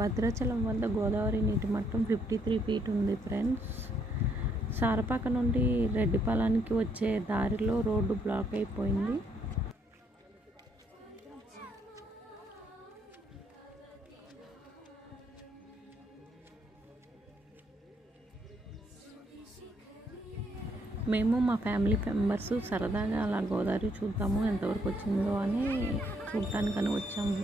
భద్రాచలం వద్ద గోదావరి నీటి మట్టం 53 ఫీట్ ఉంది ఫ్రెండ్స్. సారపాక నుండి రెడ్డిపాలెంకి వచ్చే దారిలో రోడ్డు బ్లాక్ అయిపోయింది. మేము మా ఫ్యామిలీ మెంబర్స్ సరదాగా అలా గోదావరి చూద్దాము ఎంతవరకు వచ్చిందో అని చూడటానికని వచ్చాము.